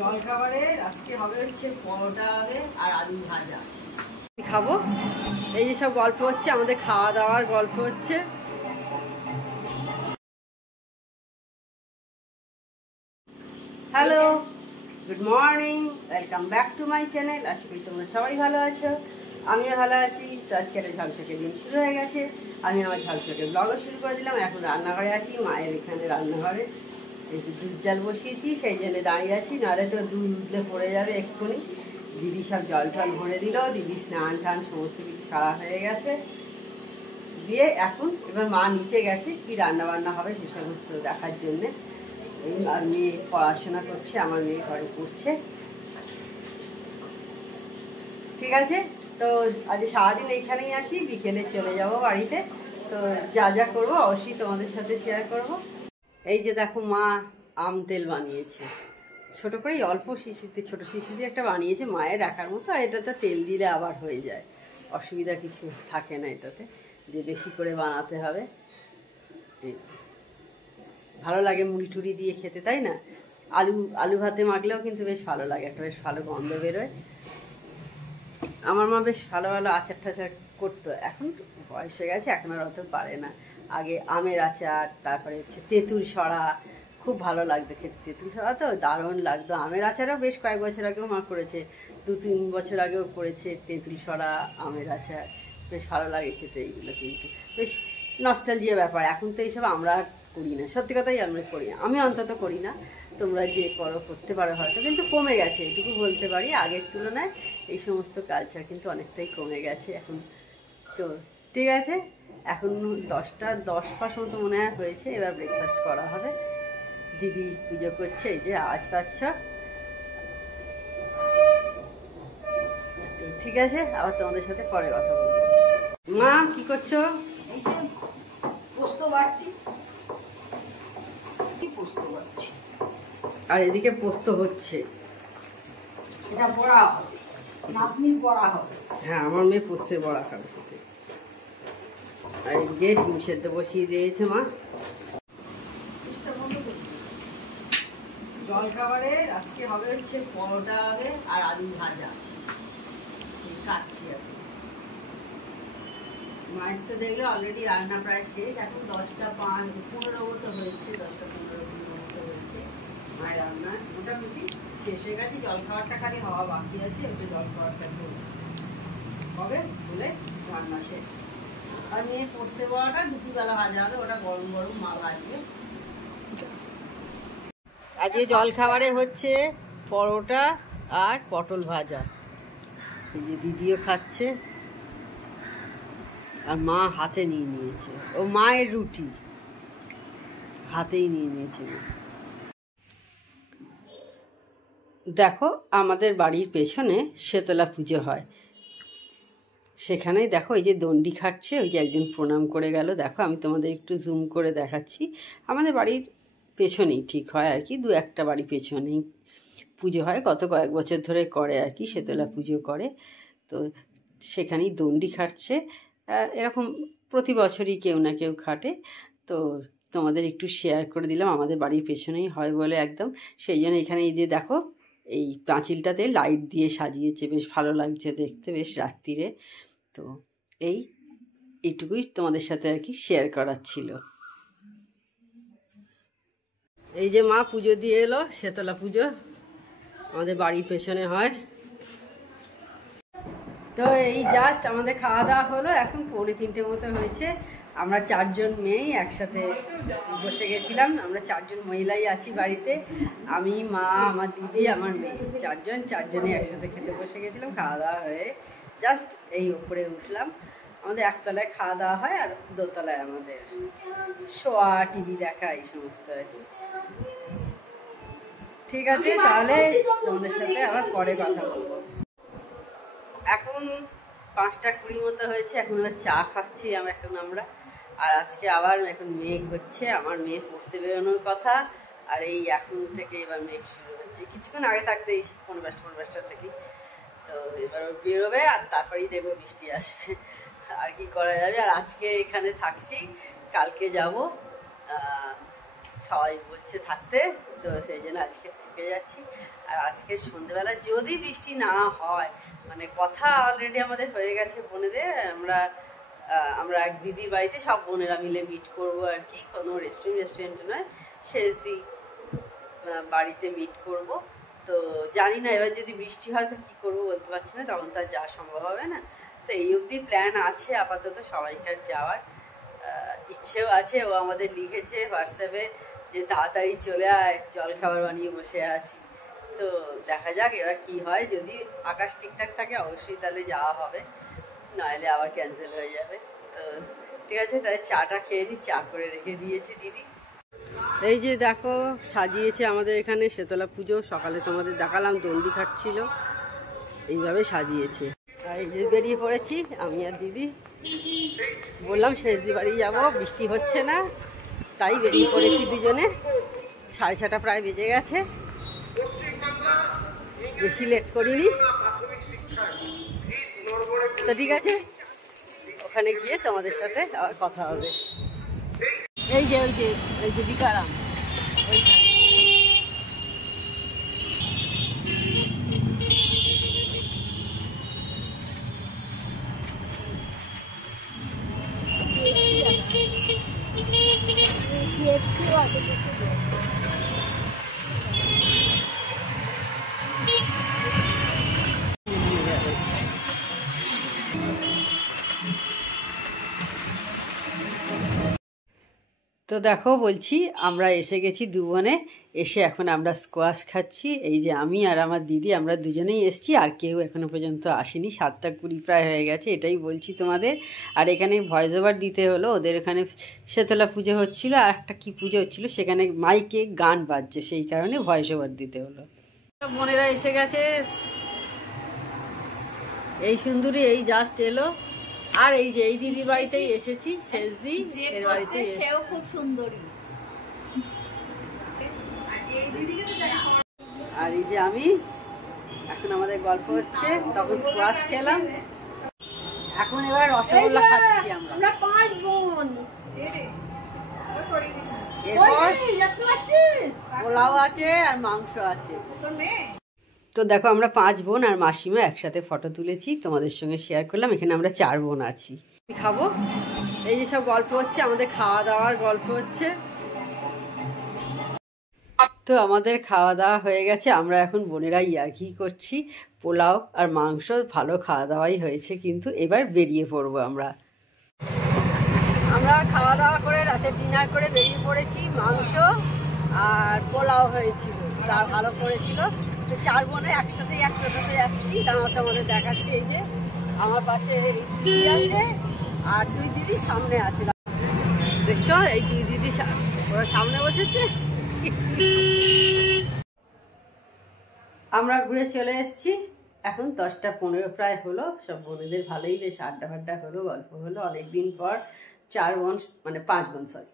জলখাবারে আজকে হবে হচ্ছে পরোটা হবে আর আলু ভাজা খাবো। এই যে সব গল্প হচ্ছে, আমাদের খাওয়া দাওয়ার গল্প হচ্ছে। Hello, good morning, welcome back to my channel. আশা করি তোমরা সবাই ভালো আছো, আমিও ভালো আছি। তো আজকে ঝালচকে দিন শুরু হয়ে গেছে, আমি আমার ঝালচকে ব্লগও শুরু করে দিলাম। এখন রান্নাঘরে আছি, মায়ের এখানে রান্নাঘরে এই যে দুধ জাল বসিয়েছি, সেই জন্য দাঁড়িয়ে আছি, নাহলে তো দুধ উঠলে পড়ে যাবে এক্ষুনি। দিদি সব জল টল ভরে দিল, দিদি স্নান টান সমস্ত কিছু সারা হয়ে গেছে দিয়ে এখন এবার মা নিচে গেছে কি রান্না বান্না হবে সে সমস্ত দেখার জন্যে। আর মেয়ে পড়াশোনা করছে, আমার মেয়ে ঘরে পড়ছে। ঠিক আছে, তো আজ সারাদিন এইখানেই আছি, বিকেলে চলে যাব বাড়িতে। তো যা যা করবো অবশ্যই তোমাদের সাথে শেয়ার করব। এই যে দেখো মা আম তেল বানিয়েছে, ছোট করেই অল্প শিশিতে, ছোট শিশি দিয়ে একটা বানিয়েছে মায়ের রাখার মতো। আর এটাতে তেল দিলে আবার হয়ে যায়, অসুবিধা কিছু থাকে না এটাতে, যে বেশি করে বানাতে হবে। ভালো লাগে মুড়ি টুড়ি দিয়ে খেতে, তাই না? আলু ভাতে মাখলেও কিন্তু বেশ ভালো লাগে, একটা বেশ ভালো গন্ধ বেরোয়। আমার মা বেশ ভালো ভালো আচার টাচার করতো, এখন বয়স হয়ে গেছে, এখন আর অত পারে না। আগে আমের আচার, তারপরে হচ্ছে তেঁতুল সরা, খুব ভালো লাগতো খেতে। তেঁতুল সরা তো দারুণ লাগতো। আমের আচারও বেশ কয়েক বছর আগেও মা করেছে, 2-3 বছর আগেও করেছে তেঁতুল সরা, আমের আচার, বেশ ভালো লাগে খেতে এইগুলো। কিন্তু বেশ নস্টালজিয়া ব্যাপার। এখন তো এইসব আমরা আর করি না, সত্যি কথাই আমরা করি না, আমি অন্তত করি না। তোমরা যে করো করতে পারো হয়তো, কিন্তু কমে গেছে এটুকু বলতে পারি। আগের তুলনায় এই সমস্ত কালচার কিন্তু অনেকটাই কমে গেছে এখন। তো ঠিক আছে, এখন 10টা 10 মতো মনে হয় হয়েছে, এবার ব্রেকফাস্ট করা হবে। দিদি পুজো করছে, এই যে আওয়াজ পাচ্ছ। তো ঠিক আছে, আবার তোমাদের সাথে পরে কথা বলবো। মা কি করছো? পোস্ত বাড়ছি, পোস্ত বাড়ছি। আর এদিকে পোস্ত হচ্ছে, এটা বড়া হবে, নাতনির বড়া হবে। হ্যাঁ, আমার মেয়ে পোস্তের বড়া খাবে সেটাই। আর এদিকে ডিম সেদ্ধ বসিয়ে দিয়েছে মা। জলখাবারে আজকে হবে হচ্ছে পরোটা হবে আর আলু ভাজা, কাটছি এখন। মায়ের তো দেখলে অলরেডি রান্না প্রায় শেষ, এখন 10টা 15 মতো হয়েছে, 10টা 15 মতো হয়েছে। মায়ের রান্না মোটামুটি শেষ হয়ে গেছে, জলখাবারটা খালি হওয়া বাকি আছে। একটু জলখাবারটা হবে বলে রান্না শেষ। আর মেয়ে পোস্তে বড়াটা দুপুরবেলা ভাজা হবে, ওটা গরম গরম মা ভাজবে। আজকে জলখাবারে হচ্ছে পরোটা আর পটল ভাজা। এই যে দিদিও খাচ্ছে, আর মা হাতে নিয়ে নিয়েছে, ও মায়ের রুটি হাতেই নিয়ে নিয়েছে। দেখো আমাদের বাড়ির পেছনে শেতলা পুজো হয়, সেখানেই দেখো এই যে দণ্ডি খাটছে, ওই যে একজন প্রণাম করে গেল। দেখো আমি তোমাদের একটু জুম করে দেখাচ্ছি। আমাদের বাড়ির পেছনেই ঠিক হয় আর কি, 2-1টা বাড়ি পেছনেই পুজো হয়, গত কয়েক বছর ধরে করে আর কি, শেতলা পুজো করে। তো সেখানেই দণ্ডি খাটছে, এরকম প্রতি বছরই কেউ না কেউ খাটে। তো তোমাদের একটু শেয়ার করে দিলাম, আমাদের বাড়ির পেছনেই হয় বলে একদম, সেই জন্য এখানে এই যে দেখো এই পাঁচিলটাতে লাইট দিয়ে সাজিয়েছে, বেশ ভালো লাগছে দেখতে, বেশ রাত্রিরে। তো এইটুকুই তোমাদের সাথে আর কি শেয়ার করার ছিল। এই যে মা পুজো দিয়ে এলো, শেতলা পুজো আমাদের বাড়ির পেছনে হয়। তো এই জাস্ট আমাদের খাওয়া দাওয়া হলো, এখন 2:45 মতো হয়েছে। আমরা 4 জন মেয়েই একসাথে বসে গেছিলাম, আমরা 4 জন মহিলাই আছি বাড়িতে, আমি, মা, আমার দিদি, আমার মেয়ে, 4 জনই একসাথে খেতে বসে গেছিলাম। খাওয়া দাওয়া হয়ে জাস্ট এই উপরে উঠলাম। আমাদের একতলায় খাওয়া দাওয়া হয়, আর দোতলায় আমাদের শোয়া, টিভি দেখা, এই সমস্ত আর কি। ঠিক আছে, তাহলে তোমাদের সাথে আবার পরে কথা বলবো। এখন 5টা 20 মতো হয়েছে, এখন আবার চা খাচ্ছি আমরা। আর আজকে আবার এখন মেঘ হচ্ছে, আমার মেয়ে পড়তে বেরোনোর কথা, আর এই এখন থেকে এবার মেঘ শুরু হচ্ছে। কিছুক্ষণ আগে থাকতেই 5:45 থেকে, তো এবার বেরোবে, আর তারপরেই দেখবো বৃষ্টি আসবে, আর কি করা যাবে। আর আজকে এখানে থাকছি, কালকে যাব সবাই বলছে থাকতে, তো সেই জন্য আজকে থেকে যাচ্ছি। আর আজকে সন্ধ্যেবেলা যদি বৃষ্টি না হয়, মানে কথা অলরেডি আমাদের হয়ে গেছে বোনেদের, আমরা এক দিদির বাড়িতে সব বোনেরা মিলে মিট করবো আর কি, কোনো রেস্টুরেন্ট নয়, শেষদি বাড়িতে মিট করব। তো জানি না এবার যদি বৃষ্টি হয় তো কী করবো বলতে পারছি না, তখন তো আর যাওয়া সম্ভব হবে না। তো এই অবধি প্ল্যান আছে আপাতত সবাইকার যাওয়ার, ইচ্ছেও আছে। ও আমাদের লিখেছে হোয়াটসঅ্যাপে যে তাড়াতাড়ি চলে আয়, জল খাবার বানিয়ে বসে আছি। তো দেখা যাক এবার কি হয়, যদি আকাশ ঠিকঠাক থাকে অবশ্যই তাহলে যাওয়া হবে, নাহলে আবার ক্যান্সেল হয়ে যাবে। তো ঠিক আছে, তাহলে চাটা খেয়ে নিই, চা করে রেখে দিয়েছে দিদি। এই যে দেখো সাজিয়েছে আমাদের এখানে শেতলা পুজো, সকালে তোমাদের দেখালাম দণ্ডি খাটছিল, এইভাবে সাজিয়েছে। আর এই যে বেরিয়ে পড়েছি আমি আর দিদি, বললাম শেষদি বাড়ি যাবো, বৃষ্টি হচ্ছে না তাই বেরিয়ে পড়েছি দুজনে। 6:30 প্রায় বেজে গেছে, বেশি লেট করিনি। তো ঠিক আছে, ওখানে গিয়ে তোমাদের সাথে আবার কথা হবে। এই যে বিকারাম, তো দেখো বলছি আমরা এসে গেছি দুবনে, এসে এখন আমরা স্কোয়াশ খাচ্ছি। এই যে আমি আর আমার দিদি, আমরা দুজনেই এসছি, আর কেউ এখনো পর্যন্ত আসেনি। 7:20 প্রায় হয়ে গেছে, এটাই বলছি তোমাদের। আর এখানে ভয়েস ওভার দিতে হলো, ওদের এখানে শেতলা পুজো হচ্ছিল, আর একটা কি পুজো হচ্ছিল, সেখানে মাইকে গান বাজছে, সেই কারণে ভয়েস ওভার দিতে হলো। বোনেরা এসে গেছে, এই সুন্দরী এই জাস্ট এলো। আর এই যে এই দিদির বাড়িতেই এসেছি, শেষদি এর বাড়িতে, সেও খুব সুন্দরী। আর এই যে আমি, এখন আমাদের গল্প হচ্ছে, তখন স্কোয়াশ খেলাম, এখন এবার রসগোল্লা খাচ্ছি আমরা 5 বোন। এরপর পোলাও আছে আর মাংস আছে। তো দেখো আমরা 5 বোন আর মাসিমা একসাথে ফটো তুলেছি, তোমাদের সঙ্গে শেয়ার করলাম। এখানে আমরা 4 বোন আছি, খাবো। এই যে সব গল্প হচ্ছে, আমাদের খাওয়া দাওয়ার গল্প হচ্ছে। তো আমাদের খাওয়া দাওয়া হয়ে গেছে, আমরা এখন বোনেরা ইয়ার্কি করছি। পোলাও আর মাংস ভালো খাওয়া দাওয়াই হয়েছে, কিন্তু এবার বেরিয়ে পড়বো আমরা খাওয়া দাওয়া করে রাতে ডিনার করে বেরিয়ে পড়েছি। মাংস আর পোলাও হয়েছিল, তা ভালো করেছিল। তো 4 বোনে একসাথেই এক টোটোতে যাচ্ছি, তোমাদের দেখাচ্ছি। এই যে আমার পাশে দিদি আছে আর 2 দিদি সামনে আছে, দেখছো? এই 2 দিদি ওরা সামনে বসেছে। আমরা ঘুরে চলে এসেছি, এখন 10:15 প্রায় হলো। সব বোনেদের ভালোই বেশ আড্ডা ফাড্ডা হলো, গল্প হলো অনেকদিন পর। 4 বোন মানে 5 বোন, সরি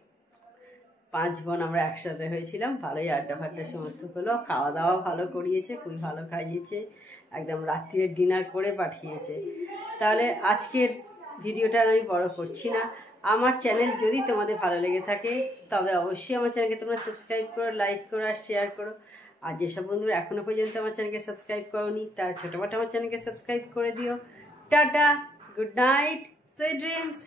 5 বোন আমরা একসাথে হয়েছিলাম, ভালোই আড্ডা ফাড্ডা সমস্ত হলো। খাওয়া দাওয়া ভালো করিয়েছে, খুবই ভালো খাইয়েছে, একদম রাত্রির ডিনার করে পাঠিয়েছে। তাহলে আজকের ভিডিওটা আমি বড় করছি না। আমার চ্যানেল যদি তোমাদের ভালো লেগে থাকে তবে অবশ্যই আমার চ্যানেলকে তোমরা সাবস্ক্রাইব করো, লাইক করো আর শেয়ার করো। আর যেসব বন্ধুরা এখনো পর্যন্ত আমার চ্যানেলকে সাবস্ক্রাইব করোনি, তারা ছোটখাটো আমার চ্যানেলকে সাবস্ক্রাইব করে দিও। Tata, good night, sweet dreams.